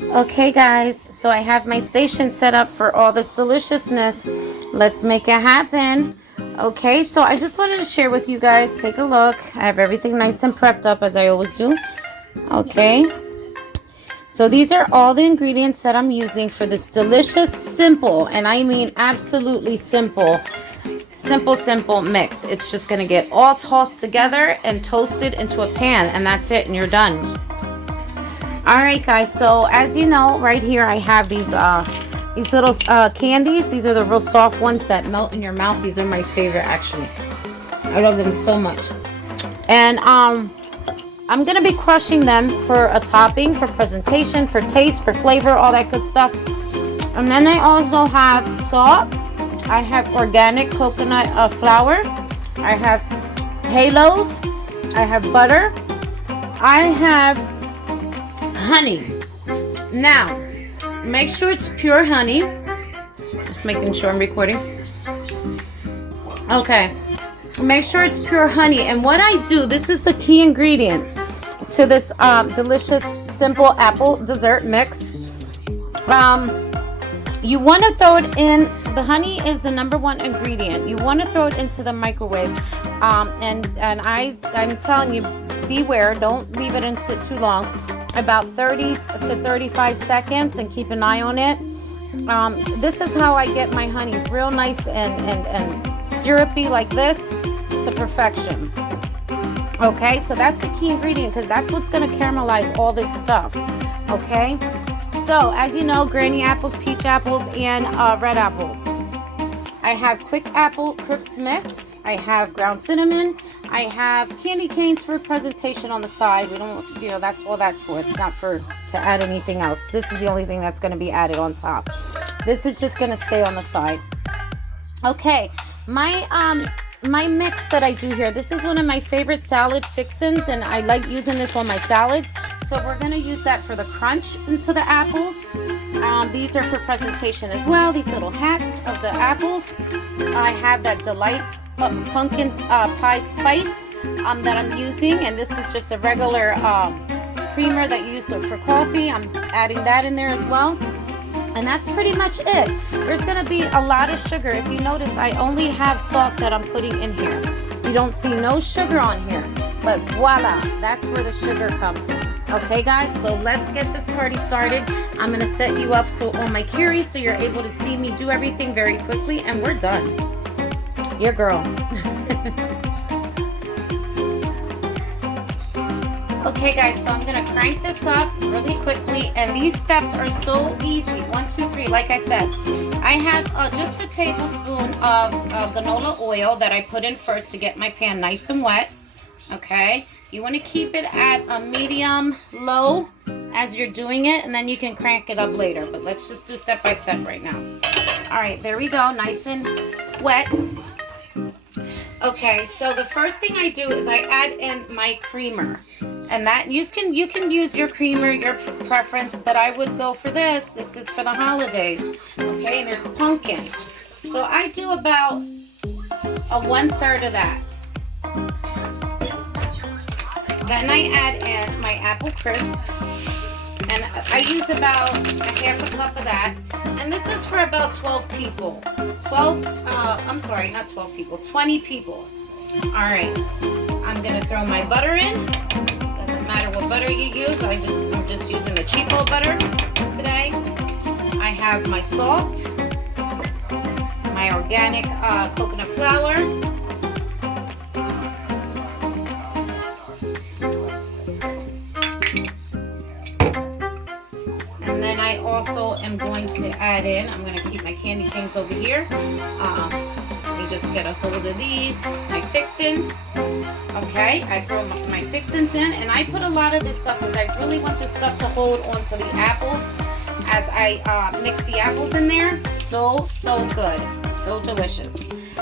Okay, guys, so I have my station set up for all this deliciousness. Let's make it happen. Okay, so I just wanted to share with you guys. Take a look. I have everything nice and prepped up as I always do. Okay, so these are all the ingredients that I'm using for this delicious, simple, and I mean absolutely simple mix. It's just going to get all tossed together and toasted into a pan, and that's it, and you're done. Alright guys, so as you know, right here I have these little candies. These are the real soft ones that melt in your mouth. These are my favorite, actually. I love them so much. And I'm going to be crushing them for a topping, for presentation, for taste, for flavor, all that good stuff. And then I also have salt. I have organic coconut flour. I have halos. I have butter. I have honey. Now, make sure it's pure honey. Just making sure I'm recording. Okay. Make sure it's pure honey. And what I do, this is the key ingredient to this delicious, simple apple dessert mix. You want to throw it in. The honey is the #1 ingredient. You want to throw it into the microwave. And I'm telling you, beware. Don't leave it in sit too long. About 30 to 35 seconds, and keep an eye on it. This is how I get my honey real nice and syrupy like this to perfection. Okay, so that's the key ingredient because that's what's going to caramelize all this stuff. Okay, so as you know, granny apples, peach apples, and red apples. I have quick apple crisp mix. I have ground cinnamon. I have candy canes for presentation on the side. We don't, that's all that's for. It's not for to add anything else. This is the only thing that's going to be added on top. This is just going to stay on the side. Okay, my mix that I do here. This is one of my favorite salad fixins, and I like using this on my salads. So we're going to use that for the crunch into the apples. These are for presentation as well. These little hats of the apples. I have that Delights pumpkin pie spice that I'm using, and this is just a regular creamer that you use for coffee. I'm adding that in there as well. And that's pretty much it. There's going to be a lot of sugar. If you notice, I only have salt that I'm putting in here. You don't see no sugar on here. But voila, that's where the sugar comes in. Okay, guys, so let's get this party started. I'm going to set you up on my Curie so you're able to see me do everything very quickly, and we're done. Your girl. Okay, guys, so I'm going to crank this up really quickly, and these steps are so easy. 1, 2, 3. Like I said, I have just a tablespoon of canola oil that I put in first to get my pan nice and wet. Okay, you want to keep it at a medium low as you're doing it, and then you can crank it up later, but let's just do step by step right now. All right, there we go, nice and wet. Okay, so the first thing I do is I add in my creamer, and that you can use your creamer, your preference, but I would go for this. This is for the holidays. Okay, and there's pumpkin, so I do about a 1/3 of that. Then I add in my apple crisp, and I use about a 1/2 cup of that. And this is for about 12 people. 20 people. All right, I'm gonna throw my butter in. Doesn't matter what butter you use. I'm just using the cheapo butter today. I have my salt, my organic coconut flour. Then I also am going to add in, I'm going to keep my candy canes over here. Let me just get a hold of these, my fixins. Okay, I throw my fixins in, and I put a lot of this stuff because I really want this stuff to hold onto the apples as I mix the apples in there. So good, so delicious.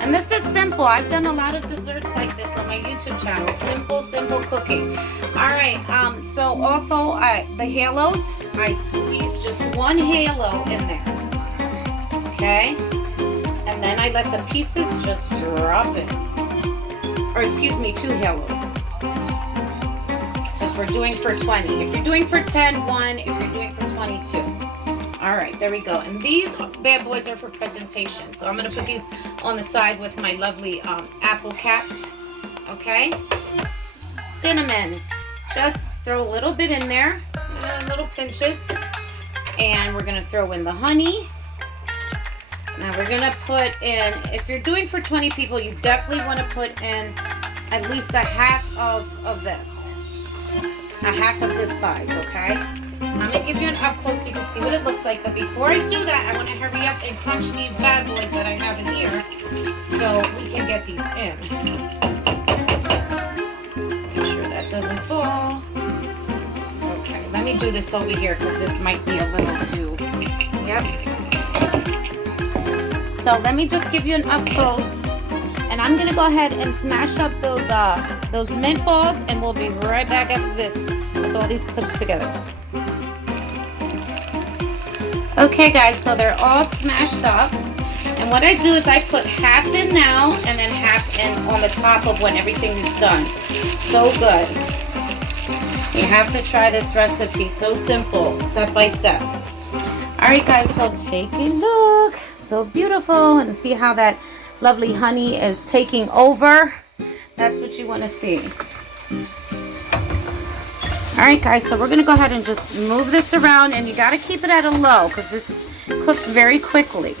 And this is simple. I've done a lot of desserts like this on my YouTube channel. Simple cooking. All right, so also the halos. I squeeze just 1 halo in there, okay? And then I let the pieces just drop in. Or excuse me, 2 halos. Because we're doing for 20. If you're doing for 10, 1. If you're doing for there we go. And these bad boys are for presentation. So I'm gonna put these on the side with my lovely apple caps. Okay. Cinnamon. Just throw a little bit in there, little pinches. And we're gonna throw in the honey. Now we're gonna put in, if you're doing for 20 people, you definitely wanna put in at least a half of this. A half of this size, okay? I'm gonna give you an up close so you can see what it looks like. But before I do that, I wanna hurry up and crunch these bad boys that I have in here so we can get these in. Make sure that doesn't fall. Okay, let me do this over here because this might be a little too, yep. So let me just give you an up close, and I'm gonna go ahead and smash up those mint balls, and we'll be right back after this with all these clips together. Okay guys, so they're all smashed up, and what I do is I put half in now and then half in on the top of when everything is done. So good. You have to try this recipe. So simple, step by step. All right guys, so take a look. So beautiful, and see how that lovely honey is taking over. That's what you want to see. All right guys, so we're gonna go ahead and just move this around, and you got to keep it at a low because this cooks very quickly.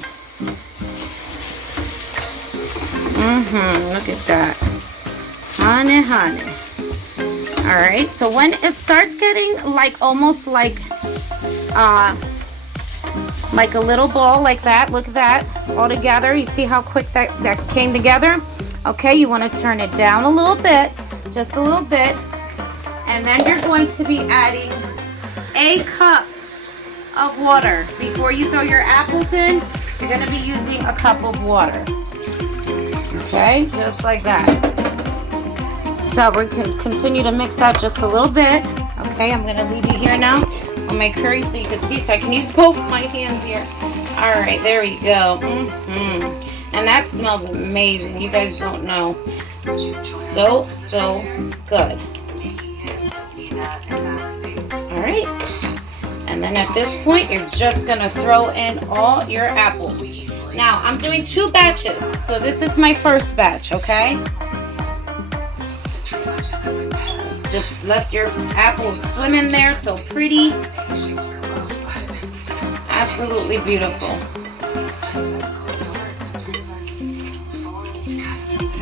Look at that. Honey, honey. All right, so when it starts getting like almost like a little ball like that, look at that, all together. You see how quick that came together? Okay, you want to turn it down a little bit, just a little bit, and then you're going to be adding a cup of water. Before you throw your apples in, you're going to be using a cup of water. Okay, just like that. So we can continue to mix that just a little bit. Okay, I'm going to leave you here now on my curry so you can see, so I can use both my hands here. All right, there we go. And that smells amazing. You guys don't know. So good. All right. And then at this point, you're just gonna throw in all your apples. Now, I'm doing 2 batches. So this is my first batch, okay? Just let your apples swim in there, so pretty. Absolutely beautiful.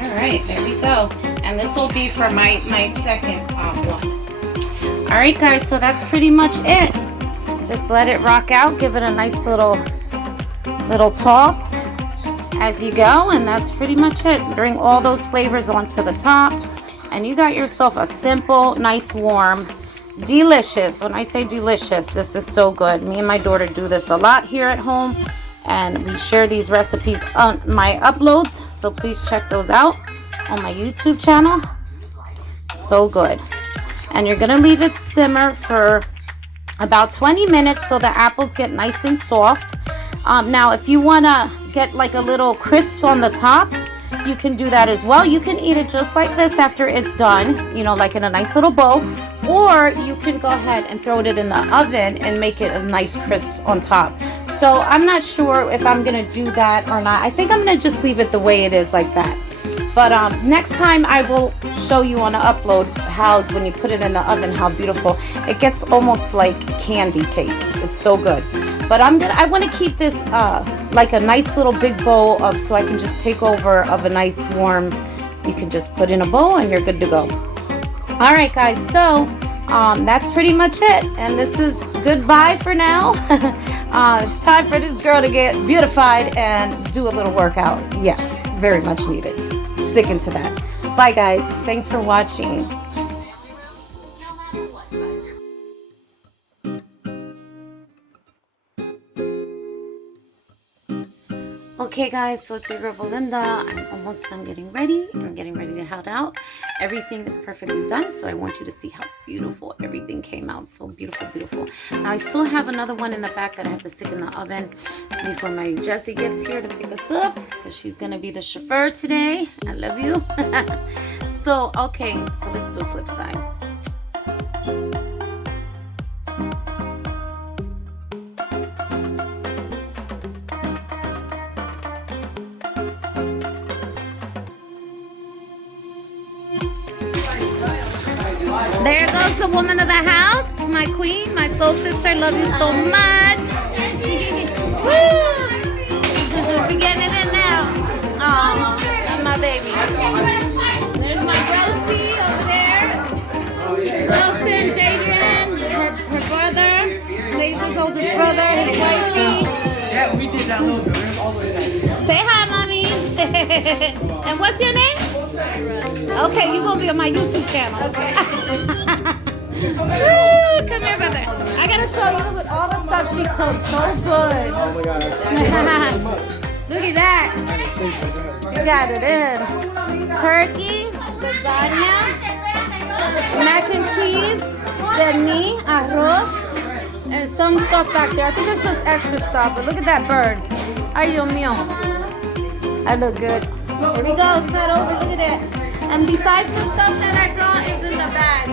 All right, there we go. And this will be for my second one. All right, guys, so that's pretty much it. Just let it rock out. Give it a nice little toss as you go, and that's pretty much it. Bring all those flavors onto the top, and you got yourself a simple, nice, warm, delicious. When I say delicious, this is so good. Me and my daughter do this a lot here at home, and we share these recipes on my uploads, so please check those out on my YouTube channel. So good. And you're gonna leave it simmer for about 20 minutes so the apples get nice and soft. Now if you wanna get like a little crisp on the top, you can do that as well. You can eat it just like this after it's done, you know, like in a nice little bowl, or you can go ahead and throw it in the oven and make it a nice crisp on top. So I'm not sure if I'm gonna do that or not. I think I'm gonna just leave it the way it is, like that. But next time I will show you on an upload how when you put it in the oven, how beautiful it gets, almost like candy cake. It's so good. But I want to keep this like a nice little big bowl of, so I can just take over of a nice warm. You can just put in a bowl and you're good to go. All right, guys. So that's pretty much it. And this is goodbye for now. It's time for this girl to get beautified and do a little workout. Yes, very much needed. Sticking to that. Bye, guys. Thanks for watching. Okay guys, so it's your girl Belinda. I'm almost done getting ready. I'm getting ready to head out. Everything is perfectly done, so I want you to see how beautiful everything came out. So beautiful, beautiful. Now I still have another one in the back that I have to stick in the oven before my Jessie gets here to pick us up, because she's gonna be the chauffeur today. I love you. So okay, so let's do a flip side. There goes the woman of the house, my queen, my soul sister. Love you so much. Woo! We're getting it in now. Oh, my baby. There's my broski over there. Wilson, Jadrian, her brother, Laser's oldest brother, his wifey. Yeah, we did that little girl all the way. Say hi, mommy. And what's your name? Okay, you're gonna be on my YouTube channel. Okay. Woo, come here, brother. I gotta show you with all the stuff she cooks. So good. Oh my god. Look at that. She got it in. Turkey, lasagna, mac and cheese, penne, arroz, and some stuff back there. I think it's just extra stuff, but look at that bird. Ay, Dios mío. I look good. Here we go, it's not over, look at that. And besides the stuff that I brought is in the bag.